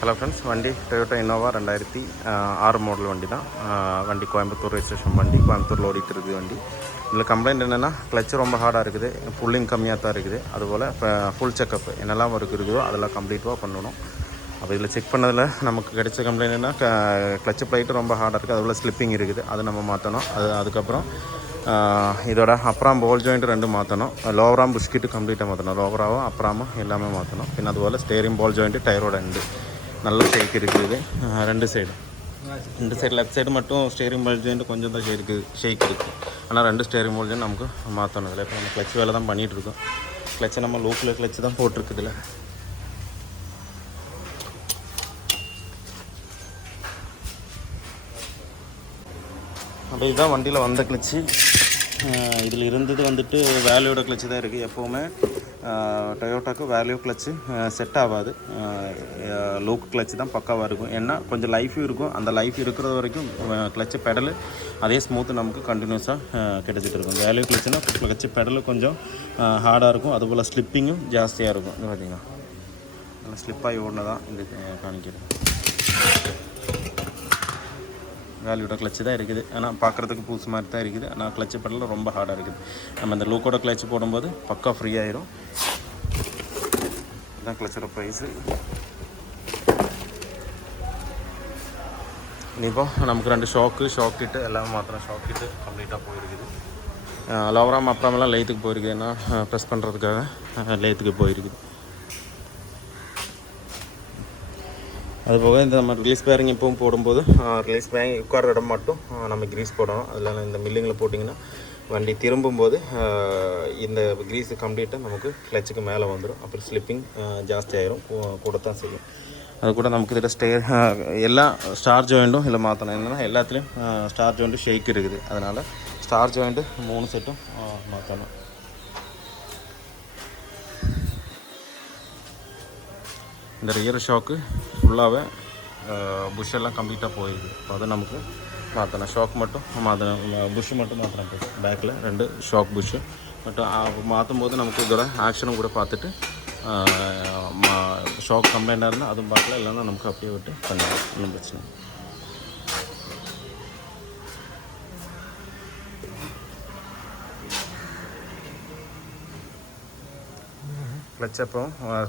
Hello friends, வண்டி Toyota Innova 2006 model வண்டி தான். வண்டி கோயம்புத்தூர் ரெஜிஸ்ட்ரேஷன் வண்டி, கோயம்புத்தூரில் ஓடிட்டு இருக்குது வண்டி. இதில் கம்ப்ளைண்ட் என்னென்னா, கிளச்சு ரொம்ப ஹார்டாக இருக்குது, புல்லிங் கம்மியாக தான் இருக்குது. அதுபோல் இப்போ ஃபுல் செக்கப் என்னெல்லாம் இருக்குதோ அதெல்லாம் கம்ப்ளீட்டாக பண்ணணும். அப்போ இதில் செக் பண்ணதில் நமக்கு கிடைச்ச கம்ப்ளைண்ட் என்ன, கிளச்சு பிளைட்டு ரொம்ப ஹார்டாக இருக்குது, அதுபோல் ஸ்லிப்பிங் இருக்குது, அதை நம்ம மாற்றணும். அதுக்கப்புறம் இதோட அப்ராம் போல் ஜாயிண்ட் 2 மாற்றணும். லோவராம் புஷ்கிட்டு கம்ப்ளீட்டாக மாற்றணும். லோவராவும் அப்ராமும் எல்லாமே மாற்றணும். பின் அதுபோல் ஸ்டேரிங் பால் ஜாயிண்ட்டு, டயரோட எண்டு நல்ல ஷேக் இருக்குது. 2 சைடு லெஃப்ட் சைடு மட்டும் ஸ்டேரிங் பால் ஜாயிண்ட் கொஞ்சம் தான் ஷேக் இருக்குது. ஆனால் 2 ஸ்டேரிங் பால் ஜாயிண்ட் நமக்கு மாற்றணும். இதில் இப்போ நம்ம கிளச் வேலை தான் பண்ணிகிட்ருக்கோம். கிளச்சு நம்ம லூக்கில் கிளச்சு தான் போட்டிருக்குதுல. அப்போ இதுதான் வண்டியில் வந்த கிளச்சு. இதில் இருந்தது வந்துட்டு வேல்யூட கிளச்சு தான் இருக்குது. எப்போவுமே டொயோட்டாக்கு வேல்யூ கிளச்சு செட் ஆகாது. லோக்கு கிளச்சு தான் பக்காவாக இருக்கும். ஏன்னா கொஞ்சம் லைஃபும் இருக்கும். அந்த லைஃப் இருக்கிறது வரைக்கும் கிளச்சு பெடலு அதே ஸ்மூத்து நமக்கு கண்டினியூஸாக கிடச்சிட்டு இருக்கும். வேல்யூ கிளச்சுன்னா கிளச்சு பெடலு கொஞ்சம் ஹார்டாக இருக்கும். அதுபோல் ஸ்லிப்பிங்கும் ஜாஸ்தியாக இருக்கும். இது பார்த்திங்கன்னா நல்லா ஸ்லிப்பாகி ஓடினதான் இந்த காணிக்கிறது. வேல்யூட கிளச்சு தான் இருக்குது. ஆனால் பார்க்குறதுக்கு புதுசு மாதிரி தான் இருக்குது. ஆனால் கிளச்சு பெடலில் ரொம்ப ஹார்டாக இருக்குது. நம்ம இந்த லூக்கோட கிளச்சு போடும்போது பக்கா ஃப்ரீ ஆயிரும். இதுதான் கிளச்சோட ப்ரைஸு. இப்போ நமக்கு 2 ஷாக் கிட்டு எல்லாமே மாத்திரம். ஷாக் கிட்டு கம்ப்ளீட்டாக போயிருக்குது. லோவராம் அப்புறமெல்லாம் லேத்துக்கு போயிருக்குது. ஏன்னா ப்ரெஸ் பண்ணுறதுக்காக லேத்துக்கு போயிருக்குது. அதுபோக இந்த நம்ம ரிலீஸ் பேரிங் இப்போவும் போடும்போது ரிலீஸ் பேரிங் உட்கார இடம் மட்டும் நம்ம க்ரீஸ் போடணும். அதில் இந்த மில்லிங்கில் போட்டிங்கன்னா வண்டி திரும்பும்போது இந்த க்ரீஸு கம்ப்ளீட்டாக நமக்கு கிளச்சுக்கு மேலே வந்துடும். அப்புறம் ஸ்லிப்பிங் ஜாஸ்தி ஆகிரும், கூடத்தான் செய்யும். அது கூட நமக்கு இதில் எல்லா ஸ்டார் ஜாயிண்ட்டும் இதில் மாற்றணும். என்னென்னா எல்லாத்துலேயும் ஸ்டார் ஜாயிண்ட்டும் ஷேக் இருக்குது. அதனால் ஸ்டார் ஜாயிண்ட்டு 3 செட்டும் மாற்றணும். இந்த ரியர் ஷாக்கு ஃபுல்லாகவே புஷ்ஷெல்லாம் கம்ப்ளீட்டாக போயிடுது. இப்போ அதை நமக்கு மாற்றணும். ஷாக் மட்டும் மாற்றணும், புஷ்ஷு மட்டும் மாற்றணும். பேக்கில் 2 ஷாக் புஷ்ஷு மட்டும் மாற்றும் போது நமக்கு இதோட ஆக்ஷனும் கூட பார்த்துட்டு ஷாக் கம்ப்ளைண்ட்டாக இருந்தால் அதுவும் பார்க்கல, இல்லைன்னா நமக்கு அப்படியே விட்டு பண்ணிடலாம். ஒன்றும் பிரச்சனை. கிளச் அப்போ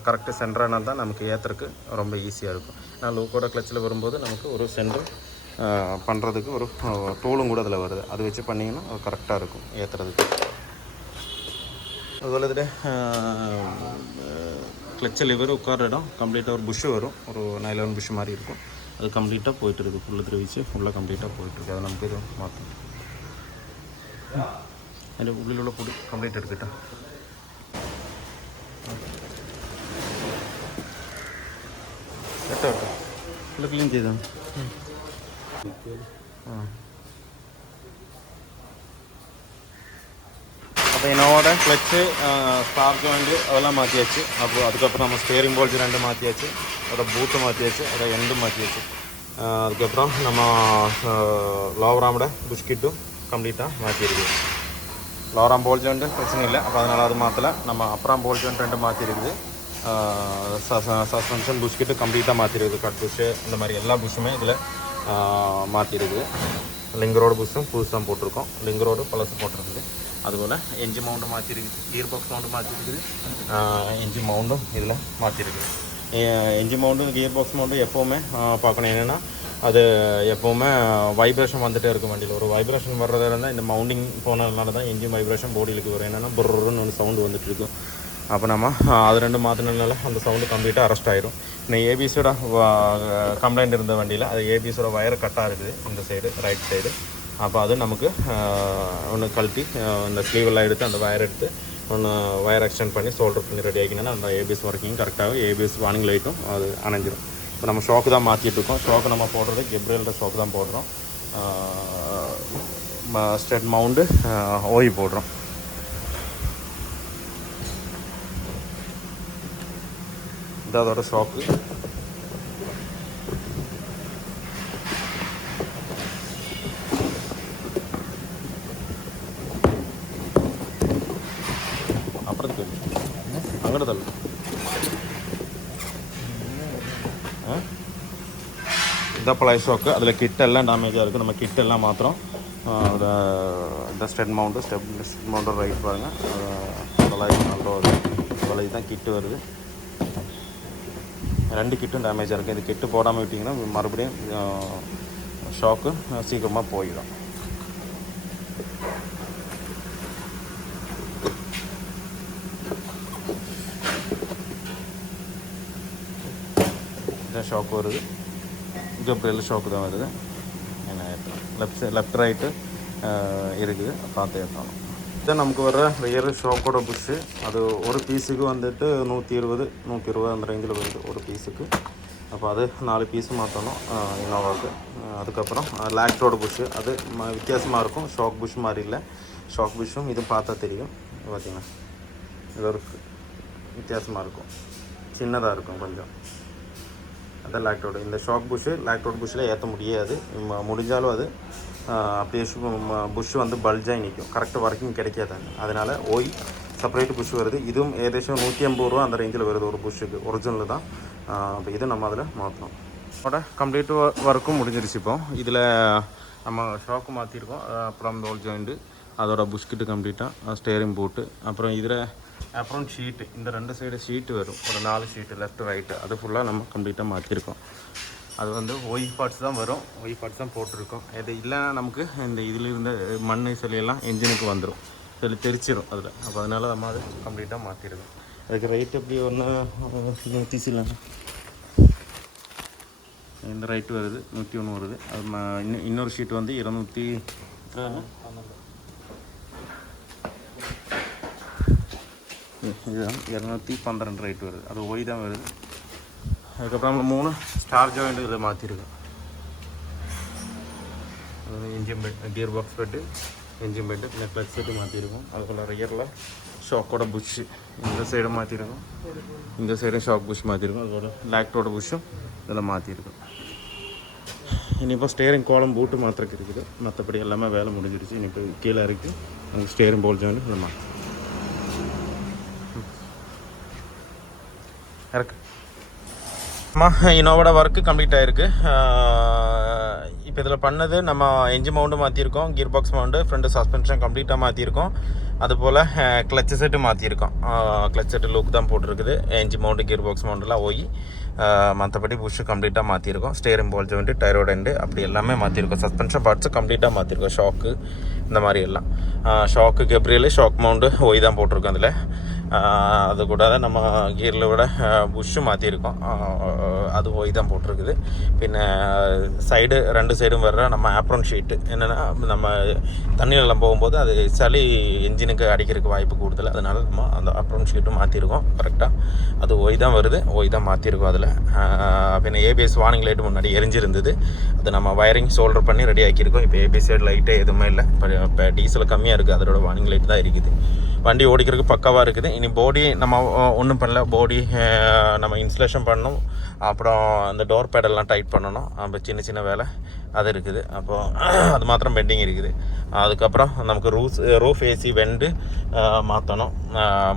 கரெக்டு சென்டரானால் தான் நமக்கு ஏற்றுறதுக்கு ரொம்ப ஈஸியாக இருக்கும். நான் லூக்கோட கிளச்சில் வரும்போது நமக்கு ஒரு சென்டர் பண்ணுறதுக்கு ஒரு டூலும் கூட அதில் வருது. அது வச்சு பண்ணிங்கன்னா அது கரெக்டாக இருக்கும் ஏற்றுறதுக்கு. அதுபோல் இதில் கிளச்ச லிவர் உட்கார இடம் கம்ப்ளீட்டாக ஒரு புஷ்ஷு வரும். ஒரு நைலான் புஷ்ஷு மாதிரி இருக்கும். அது கம்ப்ளீட்டாக போயிட்டுருக்கு. ஃபுல்லு திருவிச்சு ஃபுல்லாக கம்ப்ளீட்டாக போயிட்டுருக்கு. அதை நமக்கு இது மாற்றணும். அதில் உள்ளில் உள்ள புடி கம்ப்ளீட் எடுத்துட்டேன். ഫുള്ള് ക്ലീൻ ചെയ്തോ? അപ്പോൾ ഇന്നോവയുടെ ക്ലച്ച്, സ്പാർ ജോയിൻറ്റ് അതെല്ലാം മാറ്റിയാச்சு. അപ്പോൾ அதுக்கப்புறம் நம்ம ஸ்டேரிங் போல்ட் 2 மாற்றியாச்சு. அதோட பூட்டு மாற்றியாச்சு, அதோட எண்டும் மாற்றியாச்சு. அதுக்கப்புறம் நம்ம லோவராமோட புஷ்கிட்டும் கம்ப்ளீட்டாக மாற்றிருக்கு. லோவராம் போல் ஜாயிண்ட்டு பிரச்சனை இல்லை. அப்போ அதனால் அது மாற்றலை. நம்ம அப்புறம் போல் ஜாயிண்ட் 2 மாற்றிருக்குது. சஸ்பென்ஷன் புஷ்கிட்டு கம்ப்ளீட்டாக மாற்றிருக்குது. கட் புஷ்ஷு இந்த மாதிரி எல்லா புஷ்ஷுமே இதில் மாற்றிருக்குது. லிங்க் ரோடு புஷ்ஷும் புதுசாக போட்டிருக்கோம். லிங்க் ரோடு பழசு போட்டிருக்குது. அதுபோல் என்ஜின் மவுண்டும் மாற்றிருக்குது. கியர் பாக்ஸ் மவுண்டும் மாற்றிருக்குது. என்ஜின் மவுண்டும் இதில் மாற்றிருக்குது. என்ஜின் மவுண்டும் கியர் பாக்ஸ் மவுண்டும் எப்போவுமே பார்க்கணும். என்னென்னா அது எப்போவுமே வைப்ரேஷன் வந்துகிட்டே இருக்கும். வண்டியில் ஒரு வைப்ரேஷன் வர்றதாக இருந்தால் இந்த மவுண்டிங் போனதுனால தான் என்ஜின் வைப்ரேஷன் பாடியிலுக்கு வரும். என்னென்னா புர்ருன்னு ஒன்று சவுண்டு வந்துட்டு இருக்கும். அப்போ நம்ம அது 2 மாற்றினால அந்த சவுண்டு கம்ப்ளீட்டாக அரெஸ்ட் ஆகிடும். இன்னும் ஏபிஸோட கம்ப்ளைண்ட் இருந்த வண்டியில் அது ஏபிஸோட வயர் கட்டாக இருக்குது இந்த சைடு, ரைட் சைடு. அப்போ அது நமக்கு ஒன்று கழட்டி இந்த ஸ்லீவெல்லாம் எடுத்து அந்த வயர் எடுத்து ஒன்று வயர் எக்ஸ்டெண்ட் பண்ணி சோல்டர் பண்ணி ரெடி ஆகிக்கினா அந்த ஏபிஎஸ் ஒர்க்கிங் கரெக்டாக ஏபிஎஸ் வார்னிங் லைட்டும் அது அணைஞ்சிடும். இப்போ நம்ம ஷோக்கு தான் மாற்றிட்டுருக்கோம். ஷோக்கு நம்ம போடுறது கெப்ரியல்ட ஷோக்கு தான் போடுறோம். ஸ்டெட் மவுண்டு ஓய் போடுறோம். இது அதோட ஷாக்கு. அப்புறத்துக்கு அங்கே தள்ளு. இதான் பழைய ஷாக்கு. அதில் கிட்டெல்லாம் டேமேஜாக இருக்குது. நம்ம கிட்டெல்லாம் மாத்திரம் இந்த ஸ்டெட் மவுண்ட்டு ரைட் பாருங்கள். 900 வருது. இவ்வளோ இதுதான் கிட்டு வருது. 2 கிட்டும் டேமேஜாக இருக்குது. இது கிட்டு போடாமல் விட்டிங்கன்னா மறுபடியும் ஷாக்கு சீக்கிரமாக போயிடும். இதான் ஷாக்கு வருது. கேப்ரியல் ஷாக்கு தான் வருது. லெஃப்ட் ரைட்டு இருக்குது, பார்த்து ஏற்றணும். இதான் நமக்கு வர்ற ரியர் ஷாக்கோட புஷ்ஷு. அது ஒரு பீஸுக்கு வந்துட்டு 120 அந்த ரேஞ்சில் வருது ஒரு பீஸுக்கு. அப்போ அது 4 பீஸு மாற்றணும் இன்னோவாவுக்கு. அதுக்கப்புறம் லாக்டோட புஷ்ஷு, அது வித்தியாசமாக இருக்கும். ஷாக் புஷ் மாதிரி இல்லை. ஷாக் புஷ்ஷும் இதுவும் பார்த்தா தெரியும். பார்த்திங்கன்னா இது ஒரு வித்தியாசமாக இருக்கும், சின்னதாக இருக்கும் கொஞ்சம். அதான் லாக்டோடு. இந்த ஷாக் புஷ்ஷில் ஏற்ற முடியாது. முடிஞ்சாலும் அது அப்படியே புஷ் வந்து பல்ஜாகி நிற்கும். கரெக்டாக ஒர்க்கிங் கிடைக்காது. அதனால் செப்பரேட் புஷ் வருது. இதுவும் ஏகദേശம் 150 ரூபா அந்த ரேஞ்சில் வருது ஒரு புஷ்ஷுக்கு. ஒரிஜினல் தான். இப்போ இதை நம்ம அதில் மாற்றணும். அதோட கம்ப்ளீட் ஒர்க்கும் முடிஞ்சிருச்சு. இப்போ இதில் நம்ம ஷாக்கு மாற்றிருக்கோம். அப்புறம் இந்த ஹோல் ஜாயிண்ட்டு, அதோட புஷ்கிட்டு கம்ப்ளீட்டாக, ஸ்டேரிங் போட்டு, அப்புறம் இதில் அப்புறம் ஷீட்டு, இந்த 2 சைடு ஷீட்டு வரும். ஒரு 4 ஷீட்டு லெஃப்ட் ரைட்டு, அது ஃபுல்லாக நம்ம கம்ப்ளீட்டாக மாற்றிருக்கோம். அது வந்து ஒய் பார்ட்ஸ் தான் வரும். ஒய் பார்ட்ஸ் தான் போட்டிருக்கோம். இது இல்லைன்னா நமக்கு இந்த இதில் இருந்த மண் சொல்லியெல்லாம் என்ஜினுக்கு வந்துடும், தெரிச்சிடும் அதில். அப்போ அதனால் நம்ம அது கம்ப்ளீட்டாக மாற்றிருக்கோம். அதுக்கு ரைட்டு எப்படி ஒன்று 130 இந்த ரைட்டு வருது, 101 வருது. அது இன்னொரு ஷீட் வந்து 212 ரைட் வருது. அது ஒய் தான் வருது. அதுக்கப்புறம் 3 ஸ்டார் ஜாயிண்ட் இதை மாற்றிருக்கோம். Engine bed, gear box bed, engine bed, பின்ன கிளச் செட்டு மாற்றிருக்கோம். அதுக்குள்ள ரியரில் ஷாக்கோட புஷ்ஷு இந்த சைடும் மாற்றிருக்கோம். இந்த சைடும் ஷாக் புஷ் மாற்றிருக்கோம். அதோட லாக்டோட புஷ்ஷும் இதெல்லாம் மாற்றிருக்கோம். இனிப்போ ஸ்டேரிங் கோலம் பூட்டு மாத்திரக்கு இருக்குது. மற்றபடி எல்லாமே வேலை முடிஞ்சிடுச்சு. இனிப்போ கீழே இருக்குது அந்த ஸ்டேரிங் போல் ஜாயிண்ட் இதை மாற்றி இருக்கு. இன்னோவோட ஒர்க்கு கம்ப்ளீட் ஆகிருக்கு. இப்போ இதில் பண்ணது நம்ம என்ஜின் மவுண்டு மாற்றிருக்கோம், gear box mount, front suspension கம்ப்ளீட்டாக மாற்றிருக்கோம். அதுபோல் கிளச் செட்டு மாற்றிருக்கோம். கிளச் செட்டு லுக் தான் போட்டிருக்குது. என்ஜின் மவுண்டு, கியர் பாக்ஸ் மவுண்டெலாம் போய் மற்றபடி புஷ்ஷு கம்ப்ளீட்டாக மாற்றிருக்கோம். Steering ball joint, tie rod end அப்படி எல்லாமே மாற்றிருக்கோம். சஸ்பென்ஷன் பார்ட்ஸு கம்ப்ளீட்டாக மாற்றிருக்கோம். ஷாக்கு இந்த மாதிரி எல்லாம். Shock Gabriel shock mount Y தான் போட்டிருக்கோம் அதில். அது கூடாத நம்ம கியரில் விட புஷ்ஷு மாற்றிருக்கோம். அது ஒய் தான் போட்டிருக்குது. பின்ன சைடு 2 சைடும் வர்ற நம்ம ஆப்ரோன் ஷீட்டு என்னென்னா, நம்ம தண்ணியிலலாம் போகும்போது அது சளி என்ஜினுக்கு அடிக்கிறதுக்கு வாய்ப்பு கூடுதல். அதனால் நம்ம அந்த ஆப்ரோன் ஷீட்டும் மாற்றிருக்கோம் கரெக்டாக. அது ஒய் தான் வருது, ஒய் தான் மாற்றிருக்கோம் அதில். பின்ன ஏபிஎஸ் வார்னிங் லைட்டு முன்னாடி எரிஞ்சிருந்தது. அது நம்ம வயரிங் சோல்டர் பண்ணி ரெடி ஆக்கியிருக்கோம். இப்போ ஏபிஎஸ் லைட்டே எதுவுமே இல்லை. இப்போ டீசல் கம்மியாக இருக்குது, அதோட வார்னிங் லைட் தான் இருக்குது. வண்டி ஓடிக்கிறதுக்கு பக்காவாக இருக்குது. இனி பாடி நம்ம ஒன்றும் பண்ணல. பாடி நம்ம இன்ஸ்டலேஷன் பண்ணணும். அப்புறம் அந்த டோர் பேடெல்லாம் டைட் பண்ணணும். அப்போ சின்ன வேலை அது இருக்குது. அப்போது அது மாத்திரம் பெண்டிங் இருக்குது. அதுக்கப்புறம் நமக்கு ரூஃப் ஏசி வெண்டு மாற்றணும்.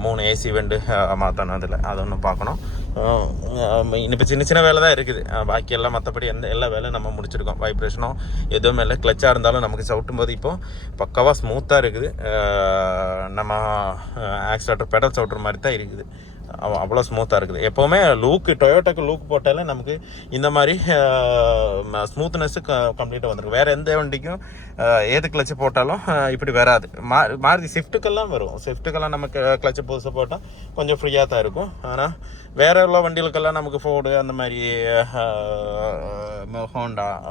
3 ஏசி வெண்டு மாற்றணும். அதில் அது ஒன்று பார்க்கணும். இப்போ சின்ன வேலை தான் இருக்குது. பாக்கி எல்லாம் மற்றபடி எல்லா வேலையும் நம்ம முடிச்சிருக்கோம். வைப்ரேஷனும் எதுவுமே இல்லை. கிளச்சாக இருந்தாலும் நமக்கு சவுட்டும் போது இப்போது பக்காவாக ஸ்மூத்தாக இருக்குது. நம்ம ஆக்சிலேட்டர் பெடல் சவுட்ரு மாதிரி தான் இருக்குது. அவ்வளோ ஸ்மூத்தாக இருக்குது. எப்போவுமே டொயோட்டாக்கு லூக் போட்டாலே நமக்கு இந்த மாதிரி ஸ்மூத்னஸ்ஸு கம்ப்ளீட்டாக வந்துருக்கு. வேறு எந்த வண்டிக்கும் ஏது கிளச்சு போட்டாலும் இப்படி வராது. மாருதி ஸ்விஃப்ட்டுக்கெல்லாம் வரும். ஸ்விஃப்ட்டுக்கெல்லாம் நமக்கு கிளச்சு புதுசாக போட்டால் கொஞ்சம் ஃப்ரீயாக தான் இருக்கும். ஆனால் வேறு உள்ள வண்டிகளுக்கெல்லாம் நமக்கு ஃபோர்டு அந்த மாதிரி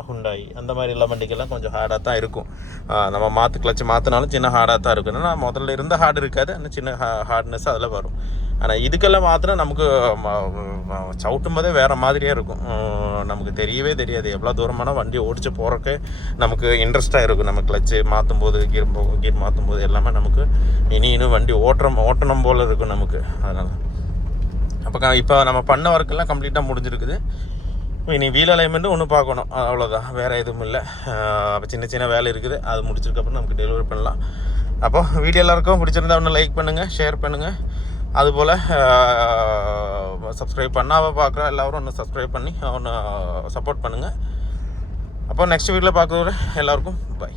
ஹுண்டாய் அந்த மாதிரி எல்லா வண்டிக்கெல்லாம் கொஞ்சம் ஹார்டாக தான் இருக்கும். நம்ம கிளச்சு மாற்றினாலும் சின்ன ஹார்டாக தான் இருக்கும். ஏன்னா முதல்ல இருந்த ஹார்டு இருக்காது, ஆனால் சின்ன ஹார்ட்னஸ் அதில் வரும். ஆனால் இதுக்கெல்லாம் மாத்திரம் நமக்கு சவுட்டும் போதே வேறு மாதிரியே இருக்கும். நமக்கு தெரியவே தெரியாது. எவ்வளோ தூரமான வண்டி ஓடிச்சு போகிறக்கு நமக்கு இன்ட்ரெஸ்ட்டாக இருக்கும். நம்ம கிளச்சு மாற்றும் போது, கீர் மாற்றும் போது எல்லாமே நமக்கு இன்னும் வண்டி ஓட்டணும் போல் இருக்கும் நமக்கு. அதனால் இப்போ நம்ம பண்ண ஒர்க்கெல்லாம் கம்ப்ளீட்டாக முடிஞ்சிருக்குது. இனி வீல் அலைன்மெண்ட்டு ஒன்று பார்க்கணும், அவ்வளோதான். வேறு எதுவும் இல்லை. அப்போ சின்ன வேலை இருக்குது. அது முடிச்சதுக்கப்புறம் நமக்கு டெலிவரி பண்ணலாம். அப்போ வீடியோ எல்லாருக்கும் பிடிச்சிருந்தா ஒன்று லைக் பண்ணுங்கள், ஷேர் பண்ணுங்கள். அதுபோல் சப்ஸ்கிரைப் பண்ணாமல் பார்க்குற எல்லோரும் ஒன்று சப்ஸ்கிரைப் பண்ணி ஒன்று சப்போர்ட் பண்ணுங்கள். அப்போ நெக்ஸ்ட் வீடியோவில் பார்க்குறவரை எல்லாருக்கும் பாய்.